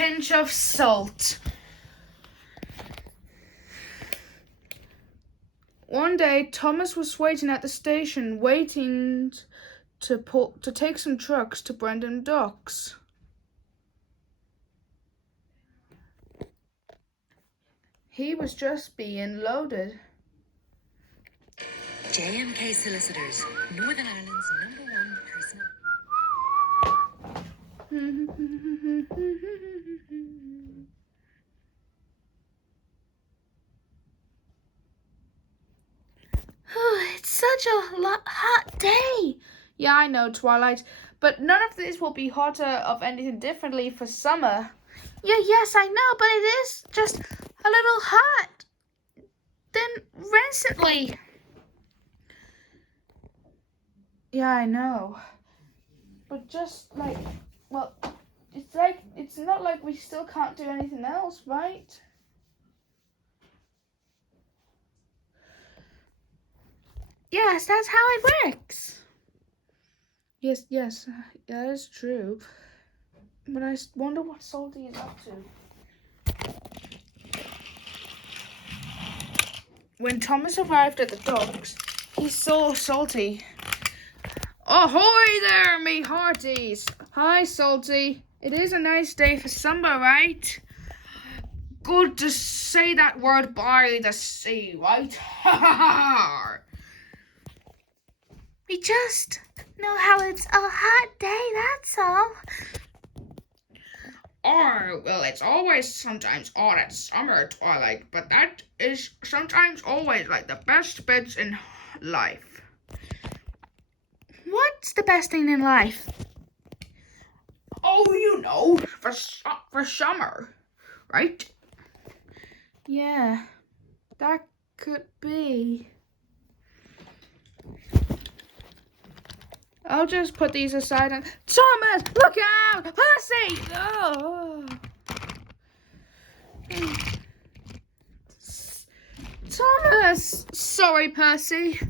pinch of salt. One day, Thomas was waiting at the station, waiting to take some trucks to Brandon Docks. He was just being loaded. JMK Solicitors, Northern Ireland's #1 personal. It's such a hot day. Yeah, I know, Twilight. But none of this will be hotter of anything differently for summer. Yes, I know, but it is just a little hot than recently. Yeah, I know. But just like, well, it's not like we still can't do anything else, right? Yes, that's how it works. Yes, that is true. But I wonder what Salty is up to. When Thomas arrived at the docks, he saw Salty. Ahoy there, me hearties! Hi, Salty. It is a nice day for summer, right? Good to say that word by the sea, right? Ha ha ha! We just know how it's a hot day, that's all. Oh, well, it's always sometimes odd at summer, Twilight, but that is sometimes always like the best bits in life. What's the best thing in life? Oh, you know, for summer, right? Yeah, that could be. I'll just put these aside and... Thomas, look out! Percy! Oh. Thomas! Sorry, Percy.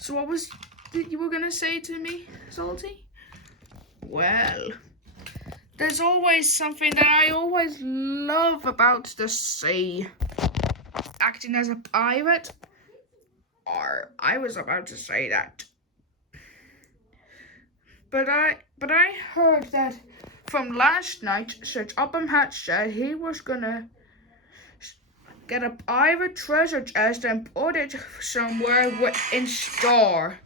So what was it you were going to say to me, Salty? Well, there's always something that I always love about the sea. Acting as a pirate. Or I was about to say that. But I heard that from last night, Sir Upham Hatch said he was gonna get a pirate treasure chest and put it somewhere in store.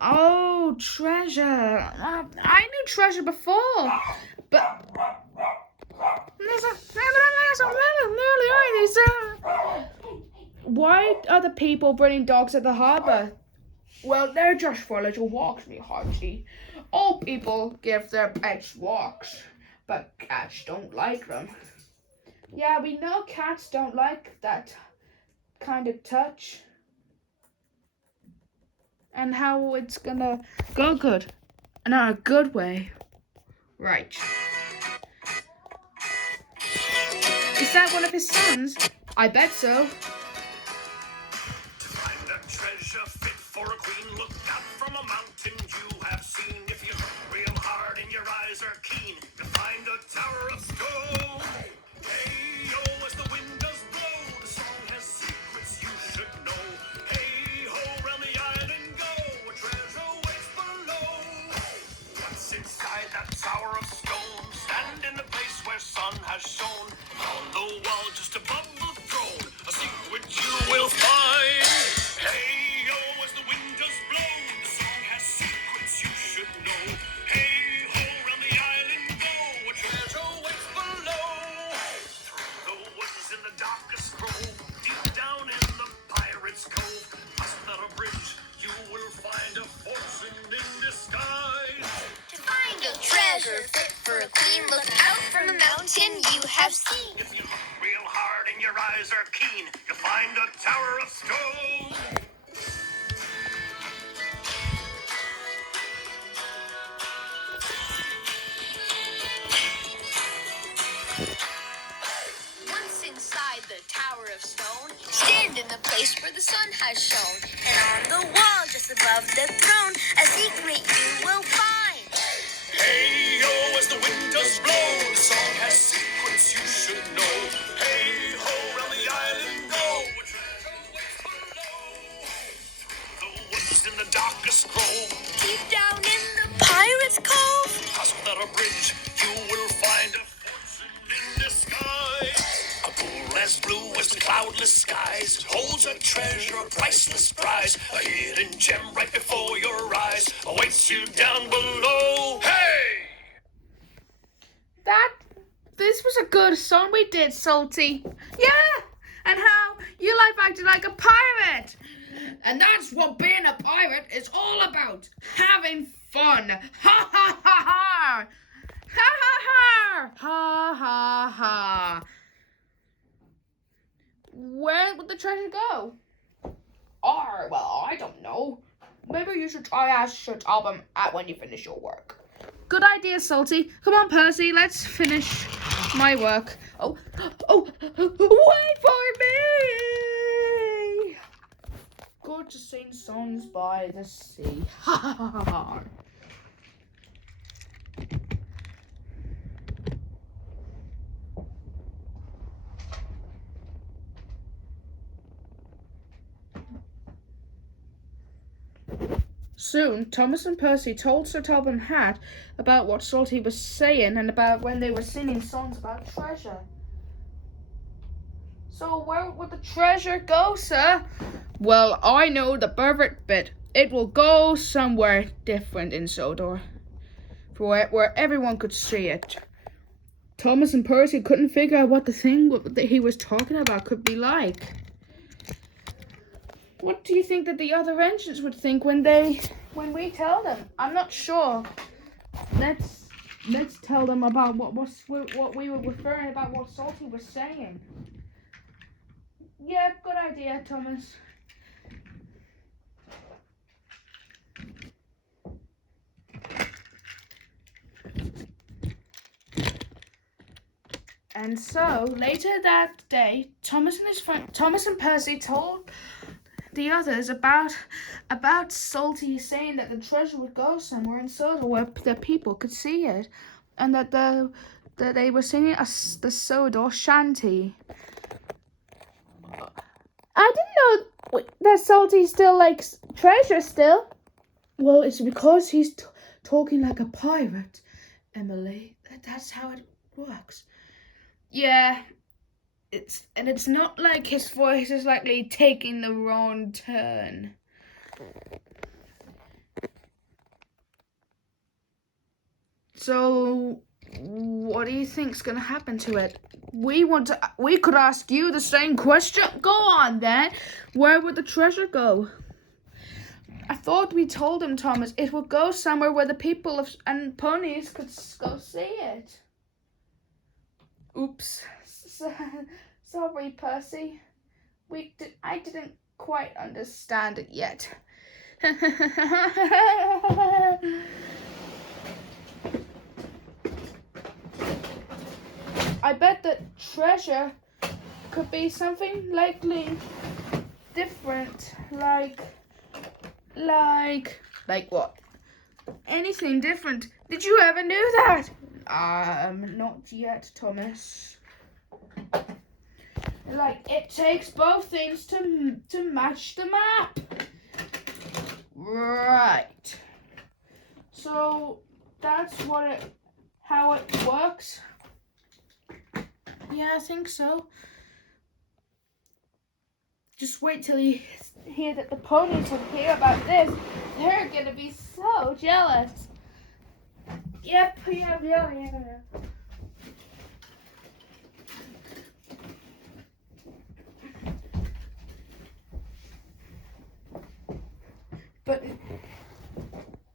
Oh, treasure. I knew treasure before, but why are the people bringing dogs at the harbour? Well, they're just for little walks, me hearty. All people give their pets walks, but cats don't like them. Yeah, we know cats don't like that kind of touch. And how it's gonna go good. In a good way. Right. Is that one of his sons? I bet so. To find a treasure fit for a queen, look out from a mountain you have seen. If you look real hard and your eyes are keen, you'll find a tower of stone. Hey, yo, as the wind does blow, the song has secrets you should know. Hey, ho, round the island go, a treasure waits below. What's inside that tower of stone? Stand in the place where sun has shone. On the wall just above the throne, a secret you will find. Hey, yo, as the wind does blow, the song has secrets you should know. Hey, ho, round the island go, a treasure waits below. Through the woods in the darkest grove, deep down in the pirate's cove, past that a bridge, you will find a fortune in disguise. To find a treasure fit for a queen, look out from a mountain you have seen. If you look real hard and your eyes are keen, you'll find a tower of stone. Once inside the tower of stone, stand in the place where the sun has shone. And on the wall just above the throne, a secret you will find. Hey, yo, as the wind darkest grove. Deep down in the Pirate's Cove. Past that a bridge, you will find a fortune in disguise. A pool as blue as the cloudless skies holds a treasure, a priceless prize. A hidden gem right before your eyes awaits you down below. Hey! This was a good song we did, Salty. Yeah! And how you like acting like a pirate. And that's what being a pirate is all about. Having fun. Ha ha ha ha. Ha ha ha. Ha ha ha. Where would the treasure go? Well, I don't know. Maybe you should try ask your album out when you finish your work. Good idea, Salty. Come on, Percy, let's finish my work. Oh, wait for me! Good to sing songs by the sea. Ha ha ha ha. Soon, Thomas and Percy told Sir Topham Hatt about what Salty was saying and about when they were singing songs about treasure. So where would the treasure go, sir? Well, I know the perfect bit. It will go somewhere different in Sodor, where everyone could see it. Thomas and Percy couldn't figure out what the thing that he was talking about could be like. What do you think that the other engines would think when we tell them? I'm not sure. Let's tell them about what we were referring about what Salty was saying. Yeah, good idea, Thomas. And so later that day, Thomas and Percy told the others about Salty saying that the treasure would go somewhere in Sodor where the people could see it, and that they were singing the Sodor shanty. I didn't know that Salty still likes treasure still. Well, it's because he's talking like a pirate, Emily. That's how it works. Yeah. It's not like his voice is likely taking the wrong turn. So, what do you think's gonna happen to it? We could ask you the same question. Go on then. Where would the treasure go? I thought we told him, Thomas, it would go somewhere where the people and ponies could go see it. Oops. Sorry, Percy. I didn't quite understand it yet. I bet that treasure could be something likely different, like what? Anything different. Did you ever know that? Not yet, Thomas. Like, it takes both things to match the map. Right. So that's how it works. Yeah, I think so. Just wait till you hear that the ponies will hear about this. They're gonna be so jealous. Yep.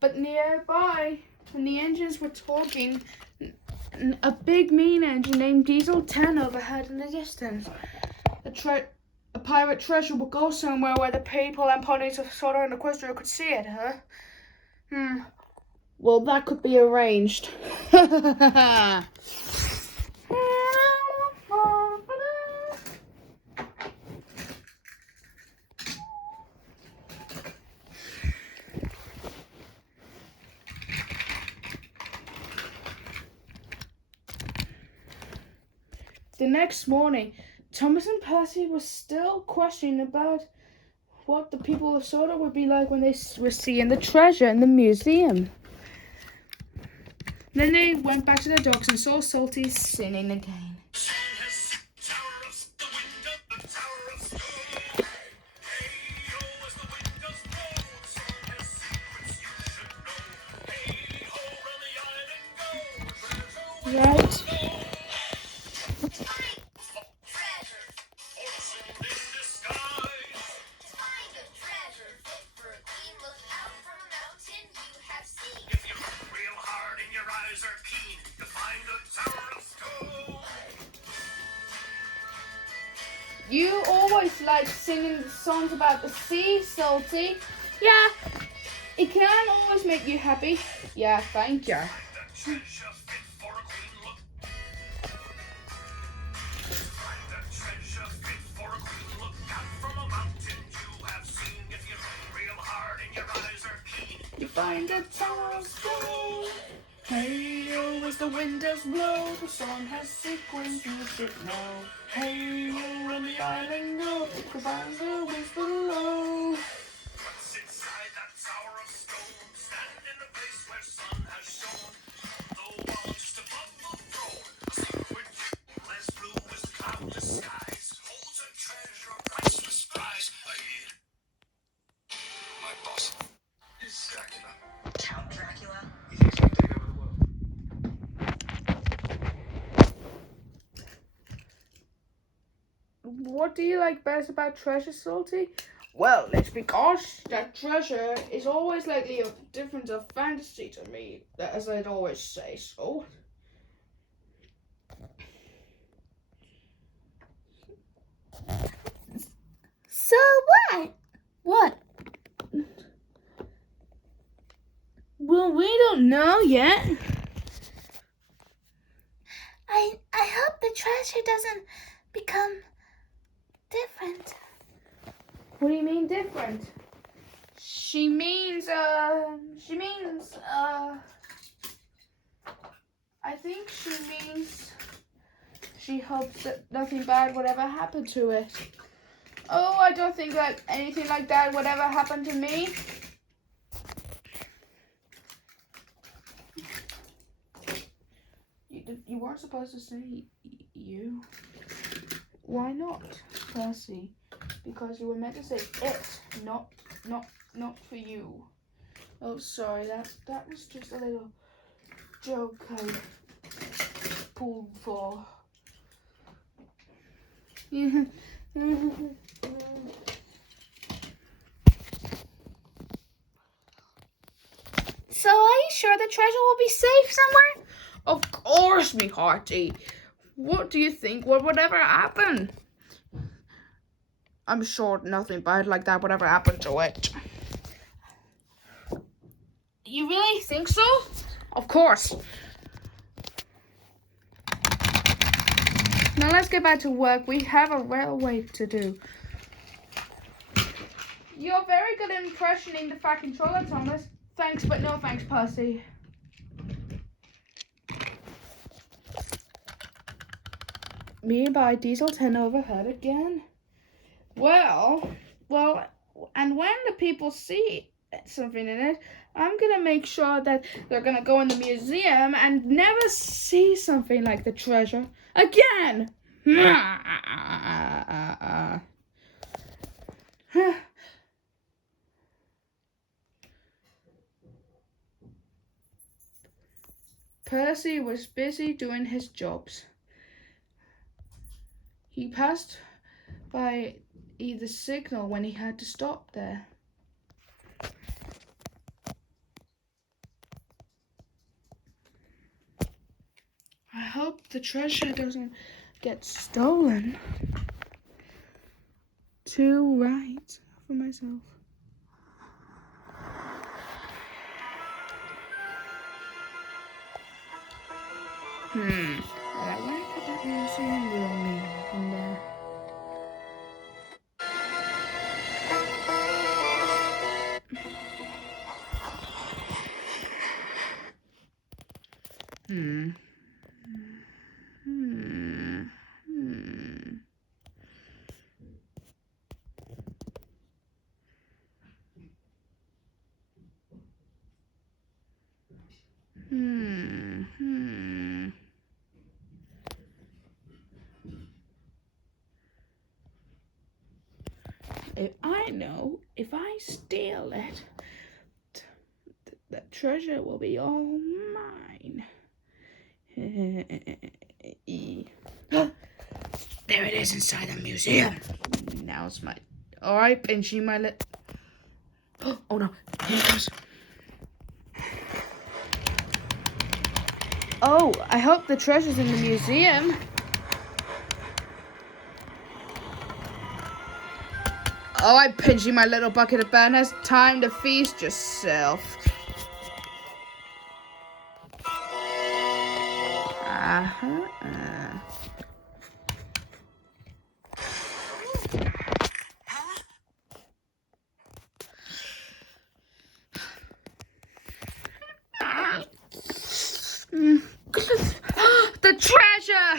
But nearby, when the engines were talking, a big mean engine named Diesel 10 overhead in the distance. A pirate treasure will go somewhere where the people and ponies of Sodor and Equestria could see it, huh? Well, that could be arranged. The next morning, Thomas and Percy were still questioning about what the people of Soda would be like when they were seeing the treasure in the museum. Then they went back to their docks and saw Salty singing again. Right. You always like singing songs about the sea, Salty. Yeah, it can always make you happy. Yeah, thank you. You find a tower of stone. Hey, oh, as the wind does blow, the song has sequence you should know. Hey, oh, on the island go, the vines the winds below. What's inside that tower of stone? Stand in the place where sun has shone. The wall just above the throne. A secret jewel as blue as the cloudless skies holds a treasure of priceless prize. My boss is Dracula. Count Dracula? He thinks he can take over the world. What do you like best about treasure, Salty? Well, it's because that treasure is always likely a difference of fantasy to me, as I'd always say so. So what? What? Well, we don't know yet. I hope the treasure doesn't become different. What do you mean different? She means, I think she means she hopes that nothing bad would ever happen to it. Oh, I don't think that anything like that would ever happen to me. You weren't supposed to say you. Why not, Percy? Because you were meant to say it, not for you. Oh, sorry, that was just a little joke I pulled for. So are you sure the treasure will be safe somewhere? Of course, me hearty. What do you think? What would ever happen? I'm sure nothing bad like that would ever happen to it. You really think so? Of course. Now let's get back to work. We have a railway to do. You're very good at impressioning the fat controller, Thomas. Thanks, but no thanks, Percy. Me by Diesel 10 overheard again. Well, and when the people see something in it, I'm gonna make sure that they're gonna go in the museum and never see something like the treasure again. Percy was busy doing his jobs. He passed by the signal when he had to stop there. I hope the treasure doesn't get stolen. To write for myself. I wonder what that museum will mean in there. If I know, if I steal it, the treasure will be all mine. There it is inside the museum. Now it's my... Alright, Pinchy, my lip. Oh no, here it goes. Oh, I hope the treasure's in the museum. Alright, Pinchy, my little bucket of bananas. Time to feast yourself. The treasure!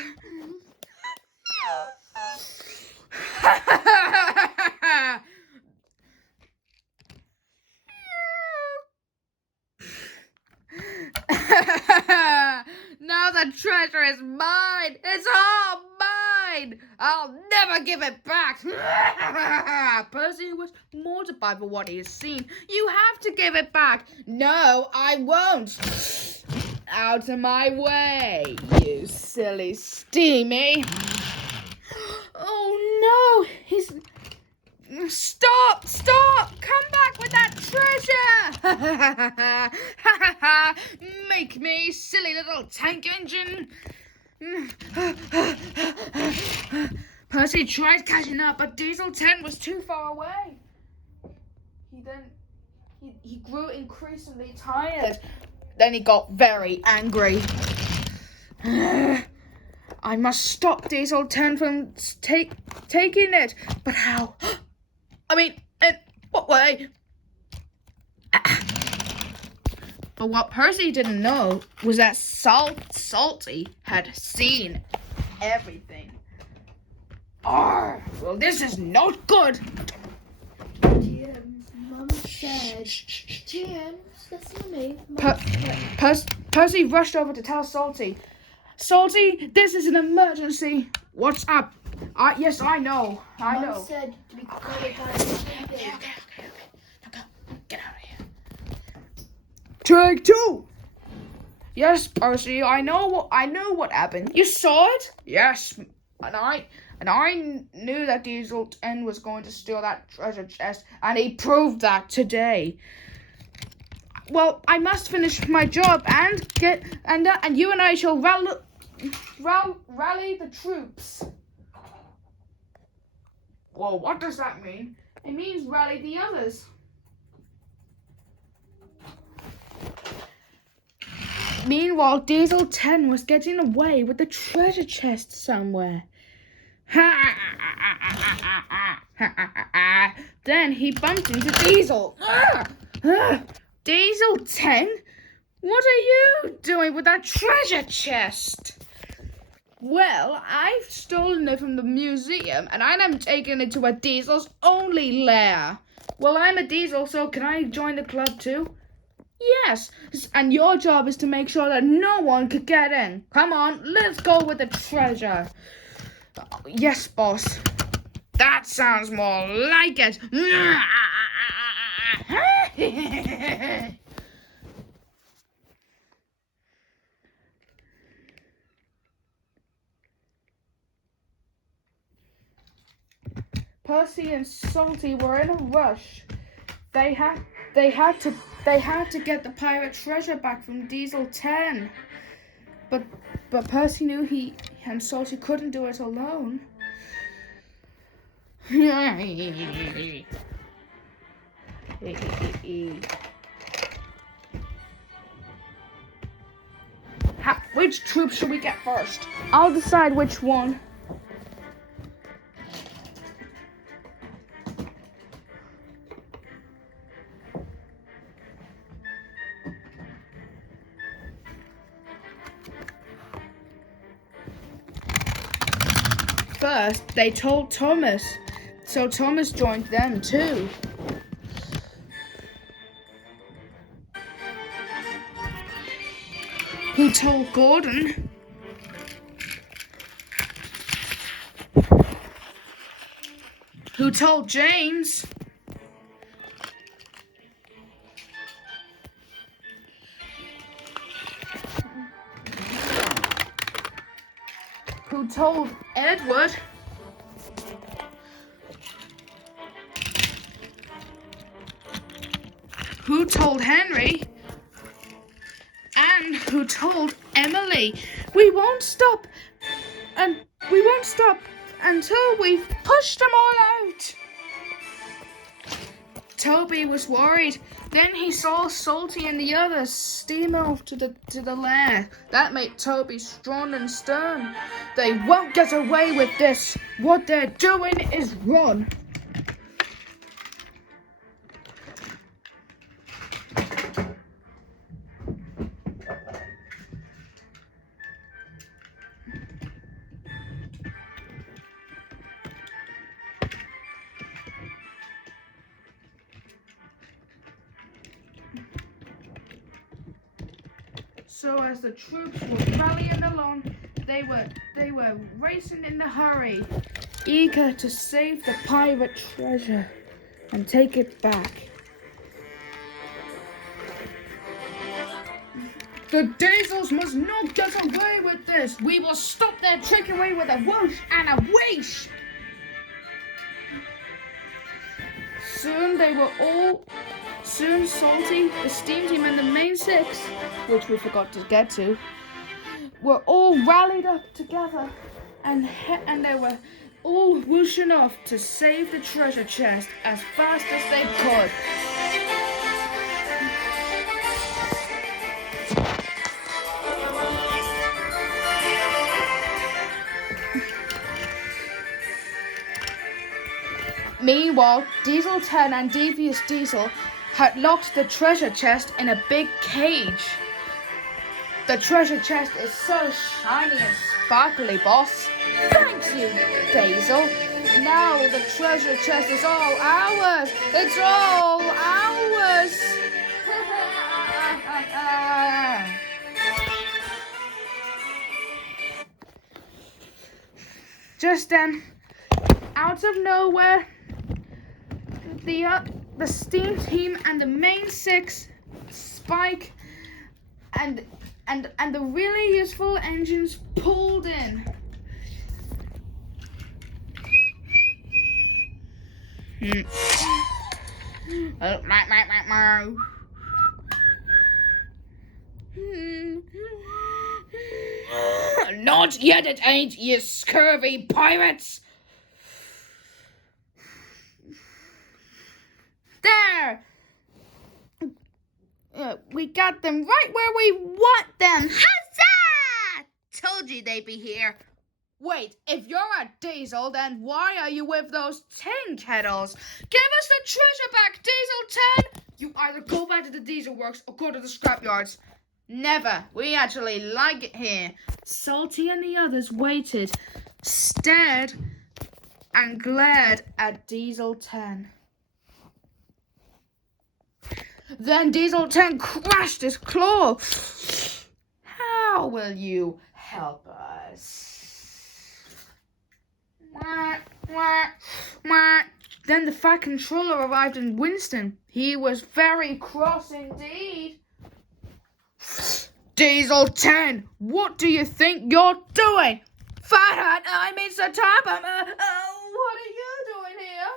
Now the treasure is mine. It's all mine. I'll never give it back. Percy was mortified for what he has seen. You have to give it back. No, I won't. Out of my way, you silly steamy. Oh no, he's... Stop! Come back with that treasure! Make me, silly little tank engine. Percy tried catching up, but Diesel 10 was too far away. He grew increasingly tired. Then he got very angry. I must stop Diesel 10 from taking it. But how? I mean, in what way? But what Percy didn't know was that Salty had seen everything. Well, this is not good. Jim, Mum said. Jim, listen to me. Percy rushed over to tell Salty. Salty, this is an emergency. What's up? Yes, I know. Mum said to be quiet about everything. Okay. Now go. Get out of here. Take 2. Yes, Percy, I know what happened. You saw it? Yes. And I knew that Diesel 10 was going to steal that treasure chest, and he proved that today. Well, I must finish my job and you and I shall rally the troops. Well, what does that mean? It means rally the others. Meanwhile, Diesel 10 was getting away with the treasure chest somewhere. Then he bumped into Diesel. Diesel 10? What are you doing with that treasure chest? Well, I've stolen it from the museum, and I'm taking it to a Diesel's only lair. Well, I'm a Diesel, so can I join the club too? Yes, and your job is to make sure that no one could get in. Come on, let's go with the treasure. Yes, boss. That sounds more like it. Percy and Salty were in a rush. They had to get the pirate treasure back from Diesel 10. But Percy knew he and Salty couldn't do it alone. Which troop should we get first? I'll decide which one. First, they told Thomas, so Thomas joined them too. who told Gordon, who told James, who told Edward, who told Henry, and who told Emily. We won't stop, and we won't stop until we've pushed them all out. Toby was worried. Then he saw Salty and the others steam off to the lair. That made Toby strong and stern. They won't get away with this. What they're doing is wrong. So as the troops were rallying along, they were racing in a hurry, eager to save the pirate treasure and take it back. The Diesels must not get away with this. We will stop their trickery with a whoosh and a whoosh. Soon Salty, the steam team, and the main six, which we forgot to get to, were all rallied up together, and they were all whooshing off to save the treasure chest as fast as they could. Meanwhile, Diesel 10 and Devious Diesel had locked the treasure chest in a big cage. The treasure chest is so shiny and sparkly, boss. Thanks you, Diesel. Now the treasure chest is all ours. It's all ours. Just then, out of nowhere, the steam team and the main six, Spike, and the really useful engines pulled in. Not yet it ain't, you scurvy pirates! There! We got them right where we want them! Huzzah! Told you they'd be here. Wait, if you're a Diesel, then why are you with those tin kettles? Give us the treasure back, Diesel 10! You either go back to the Diesel Works or go to the scrapyards. Never. We actually like it here. Salty and the others waited, stared, and glared at Diesel 10. Then Diesel 10 crashed his claw. How will you help us? Then the fat controller arrived in Winston. He was very cross indeed. Diesel 10, what do you think you're doing? Fathead, I mean Satapa, what are you doing here?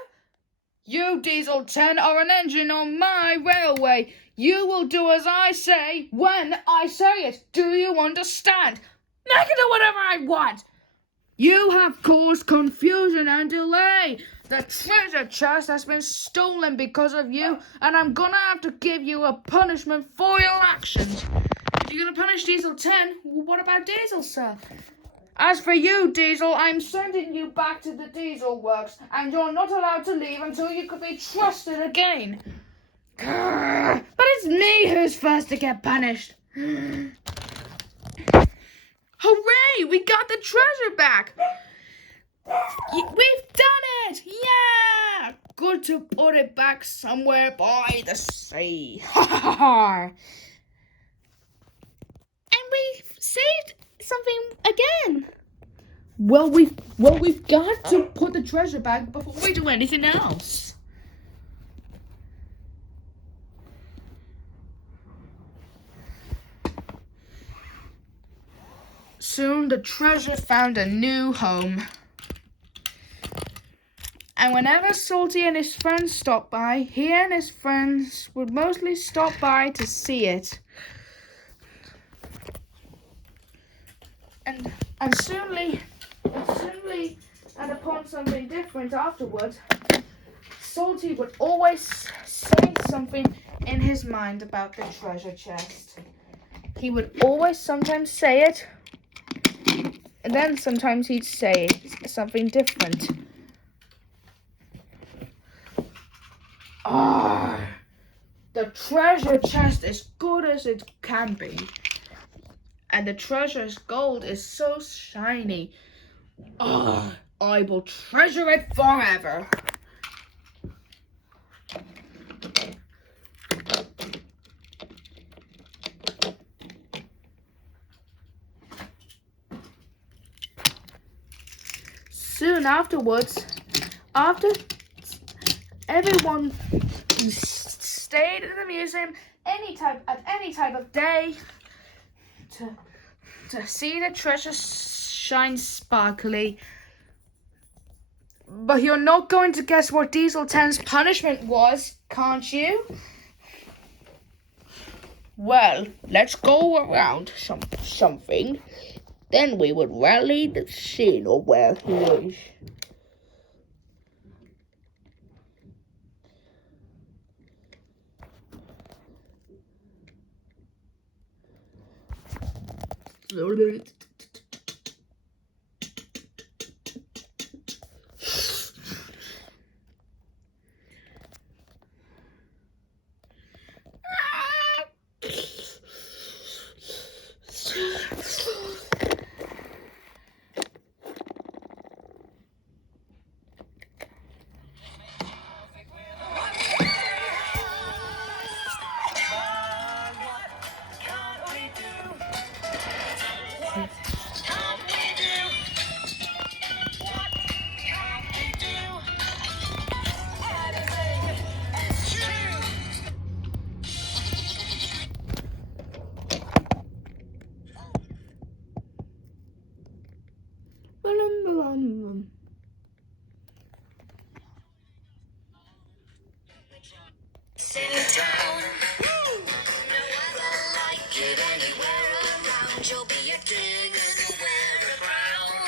You, Diesel 10, are an engine on my railway. You will do as I say when I say it. Do you understand? I can do whatever I want. You have caused confusion and delay. The treasure chest has been stolen because of you, and I'm gonna have to give you a punishment for your actions. If you're gonna punish Diesel 10, well, what about Diesel, sir? As for you, Diesel, I'm sending you back to the Diesel Works, and you're not allowed to leave until you can be trusted again. Grrr, but it's me who's first to get punished. Hooray! We got the treasure back! We've done it! Yeah! Good to put it back somewhere by the sea. Ha ha ha! And we saved something again. Well, we've got to put the treasure back before we do anything else. Soon the treasure found a new home. And whenever Salty and his friends stopped by, he and his friends would mostly stop by to see it. And soonly, and upon something different afterwards, Salty would always say something in his mind about the treasure chest. He would always sometimes say it, and then sometimes he'd say something different. The treasure chest is good as it can be. And the treasure's gold is so shiny. I will treasure it forever. Soon afterwards, after everyone stayed in the museum at any type of day to see the treasure shine sparkly. But you're not going to guess what Diesel 10's punishment was, can't you? Well, let's go around something. Then we would rally the scene of where he is.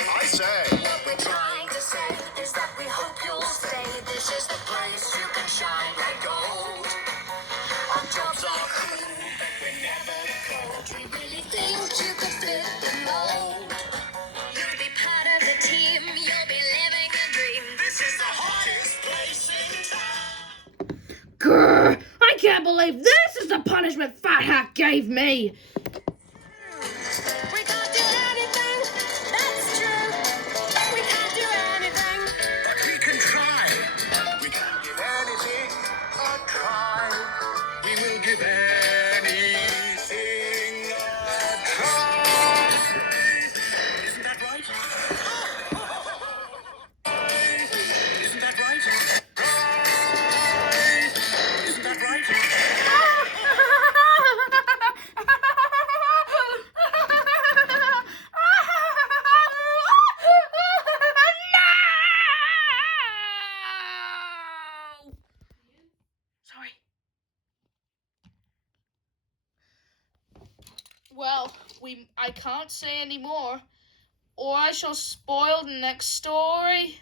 I say, what we're trying to say is that we hope you'll stay. This is the place you can shine like gold. Our jobs are cool, but we're never cold. We really think you could fit the mold. You'll be part of the team, you'll be living a dream. This is the hottest place in town. Grr! I can't believe this is the punishment Fat Hat gave me. We can't do anything, that's true. We can't do anything. But we can try. We can give anything a try. We will give anything a try. Isn't that right? Isn't that right? Isn't that right? Sorry. Well, I can't say any more, or I shall spoil the next story.